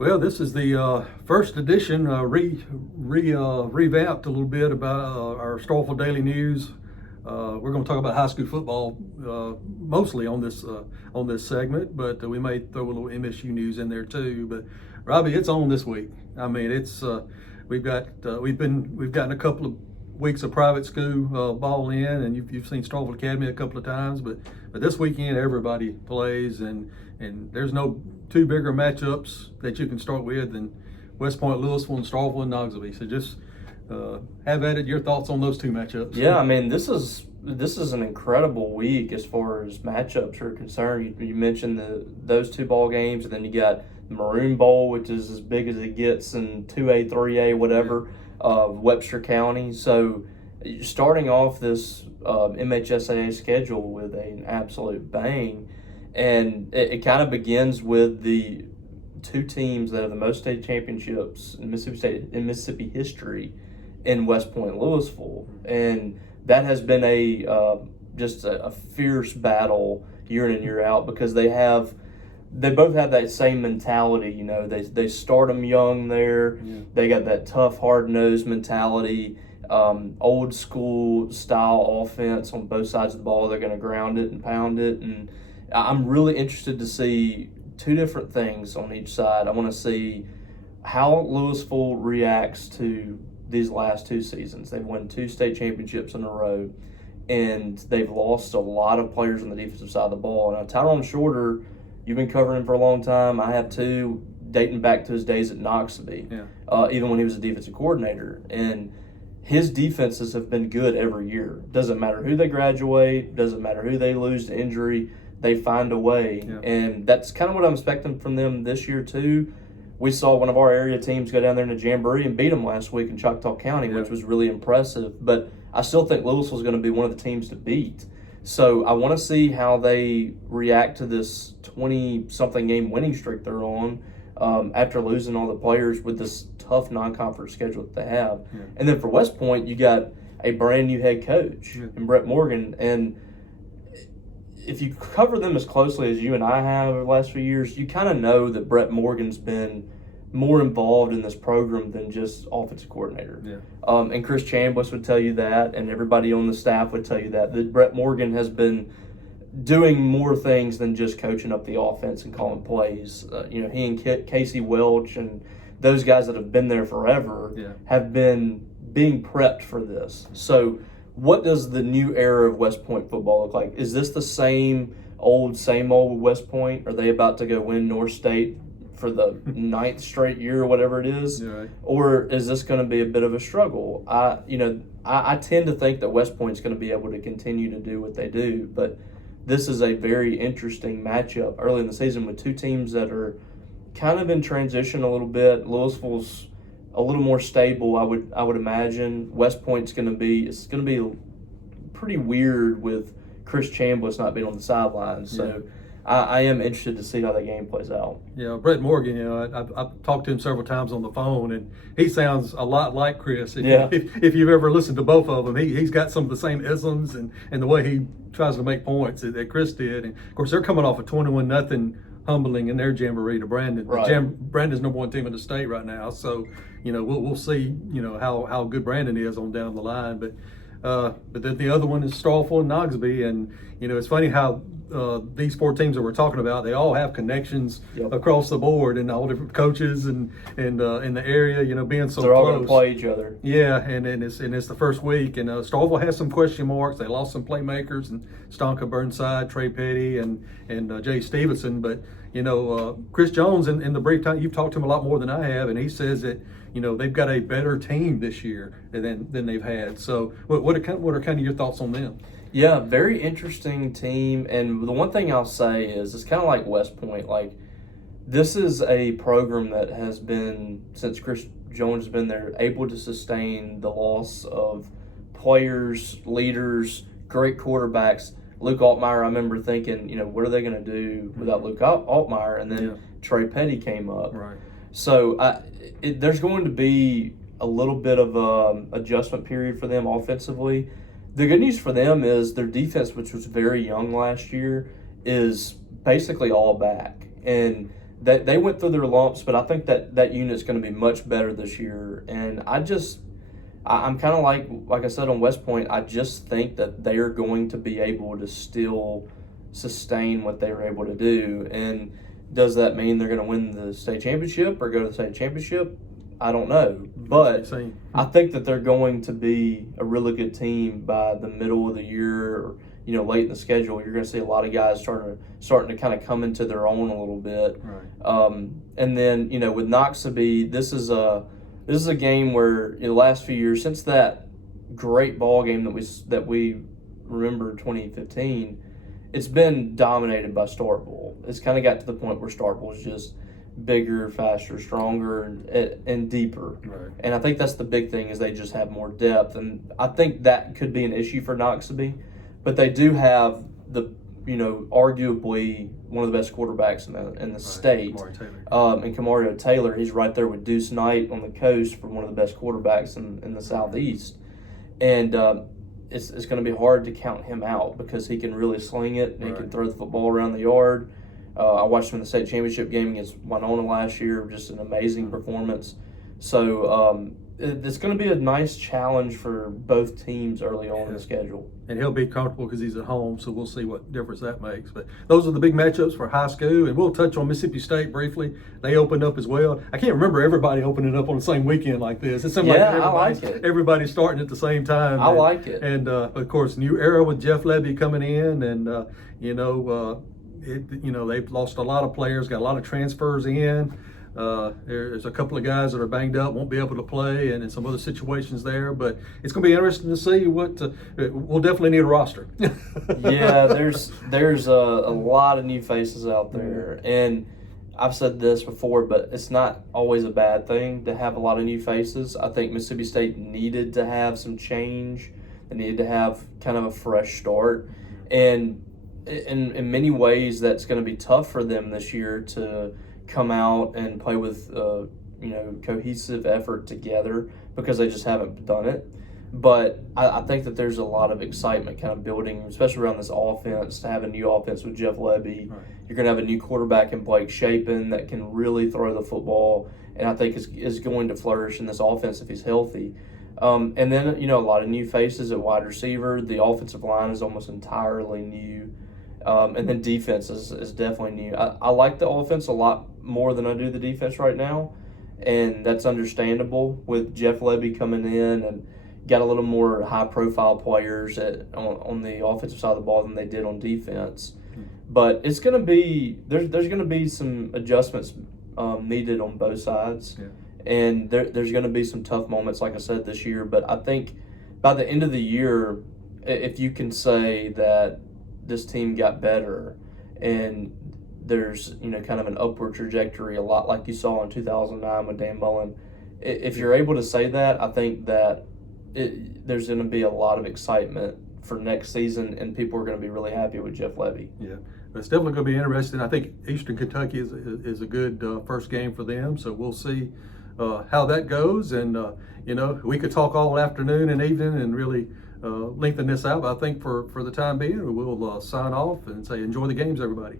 Well, this is the first edition, revamped a little bit about our Starkville Daily news. We're going to talk about high school football mostly on this segment, but we may throw a little MSU news in there too. But Robbie, it's on this week. I mean, it's we've gotten a couple of weeks of private school ball in, and you've seen Starkville Academy a couple of times, but this weekend everybody plays, and there's no two bigger matchups that you can start with than West Point, Louisville, and Starkville and Noxubee. So just have at it. Your thoughts on those two matchups? Yeah, I mean, this is an incredible week as far as matchups are concerned. You mentioned those two ball games, and then you got the Maroon Bowl, which is as big as it gets in 2A, 3A, whatever, of Webster County. So starting off this MHSAA schedule with an absolute bang, and it kind of begins with the two teams that have the most state championships in Mississippi history in West Point, Louisville, and that has been just a fierce battle year in and year out because they both have that same mentality. You know, they start them young there. Yeah. They got that tough, hard-nosed mentality, old school style offense on both sides of the ball. They're going to ground it and pound it, and I'm really interested to see two different things on each side. I want to see how Louisville reacts to these last two seasons. They've won 2 state championships in a row, and they've lost a lot of players on the defensive side of the ball. Now, Tyrone Shorter, you've been covering him for a long time. I have too, dating back to his days at Noxubee, even when he was a defensive coordinator. And his defenses have been good every year. Doesn't matter who they graduate, doesn't matter who they lose to injury, they find a way. Yeah. And that's kind of what I'm expecting from them this year too. We saw one of our area teams go down there in the Jamboree and beat them last week in Choctaw County, which was really impressive. But I still think Louisville's going to be one of the teams to beat. So I want to see how they react to this 20-something game winning streak they're on after losing all the players with this tough non-conference schedule that they have. Yeah. And then for West Point, you got a brand new head coach in Brett Morgan. And if you cover them as closely as you and I have over the last few years, you kind of know that Brett Morgan's been more involved in this program than just offensive coordinator. Yeah. And Chris Chambliss would tell you that, and everybody on the staff would tell you that Brett Morgan has been doing more things than just coaching up the offense and calling plays. He and Casey Welch and those guys that have been there forever have been being prepped for this. So what does the new era of West Point football look like? Is this the same old West Point? Are they about to go win North State for the 9th straight year or whatever it is? Yeah. Or is this going to be a bit of a struggle? I tend to think that West Point's going to be able to continue to do what they do, but this is a very interesting matchup early in the season with two teams that are kind of in transition a little bit. Louisville's a little more stable, I would imagine. West Point's going to be pretty weird with Chris Chambliss not being on the sidelines. So I am interested to see how that game plays out. Yeah, Brett Morgan, I've talked to him several times on the phone, and he sounds a lot like Chris. If you've ever listened to both of them, he's got some of the same isms and the way he tries to make points that Chris did. And of course, they're coming off a 21-0 humbling in their Jamboree to Brandon. Right. Brandon's number 1 team in the state right now, so we'll see how good Brandon is on down the line. But then the other one is Starkville and Noxubee, and it's funny how these 4 teams that we're talking about, they all have connections across the board, and all different coaches and in the area, being so they're close. all going to play each other. Yeah, and it's the first week, and Starkville has some question marks. They lost some playmakers, and Stonka Burnside, Trey Petty, and Jay Stevenson. But Chris Jones, in the brief time you've talked to him a lot more than I have, and he says that they've got a better team this year than they've had. So what are kind of your thoughts on them? Yeah, very interesting team. And the one thing I'll say is it's kind of like West Point. Like, this is a program that has been, since Chris Jones has been there, able to sustain the loss of players, leaders, great quarterbacks. Luke Altmaier, I remember thinking, what are they going to do without Luke Altmaier? And then Trey Petty came up. Right. So there's going to be a little bit of an adjustment period for them offensively. The good news for them is their defense, which was very young last year, is basically all back. And they went through their lumps, but I think that unit's going to be much better this year. And I'm kind of like I said on West Point, I just think that they are going to be able to still sustain what they were able to do. And does that mean they're going to win the state championship or go to the state championship? I don't know. But I think that they're going to be a really good team by the middle of the year, or, late in the schedule. You're going to see a lot of guys starting to kind of come into their own a little bit. Right. And then, with Noxubee, this is a game where in the last few years, since that great ball game that we remember 2015, it's been dominated by Starkville. It's kind of got to the point where Starkville is just bigger, faster, stronger, and deeper. Right. And I think that's the big thing, is they just have more depth. And I think that could be an issue for Noxubee. But they do have arguably one of the best quarterbacks in the state. And Kamario Taylor, he's right there with Deuce Knight on the coast for one of the best quarterbacks in the Southeast. And it's going to be hard to count him out, because he can really sling it, and he can throw the football around the yard. I watched him in the state championship game against Winona last year, just an amazing performance. So it's going to be a nice challenge for both teams early on in the schedule. And he'll be comfortable because he's at home, so we'll see what difference that makes. But those are the big matchups for high school, and we'll touch on Mississippi State briefly. They opened up as well. I can't remember everybody opening up on the same weekend like this. It seems like everybody's starting at the same time. I like it. And of course, new era with Jeff Levy coming in, and they've lost a lot of players, got a lot of transfers in. There's a couple of guys that are banged up, won't be able to play, and in some other situations there. But it's going to be interesting to see what we'll definitely need a roster. Yeah, there's a lot of new faces out there, and I've said this before, but it's not always a bad thing to have a lot of new faces. I think Mississippi State needed to have some change. They needed to have kind of a fresh start, and in many ways, that's going to be tough for them this year to come out and play with cohesive effort together, because they just haven't done it. But I think that there's a lot of excitement kind of building, especially around this offense, to have a new offense with Jeff Levy. Right. You're going to have a new quarterback in Blake Shapen that can really throw the football, and I think is going to flourish in this offense if he's healthy. And then, a lot of new faces at wide receiver. The offensive line is almost entirely new. And then defense is definitely new. I like the offense a lot more than I do the defense right now, and that's understandable with Jeff Levy coming in and got a little more high-profile players on the offensive side of the ball than they did on defense. But it's going to be there's going to be some adjustments needed on both sides, and there's going to be some tough moments, like I said, this year. But I think by the end of the year, if you can say that this team got better and there's kind of an upward trajectory, a lot like you saw in 2009 with Dan Mullen, if you're able to say that, I think that there's going to be a lot of excitement for next season, and people are going to be really happy with Jeff Levy. Yeah, it's definitely going to be interesting. I think Eastern Kentucky is a good first game for them, so we'll see how that goes. And we could talk all afternoon and evening and really lengthen this out, but I think for the time being, we'll sign off and say enjoy the games, everybody.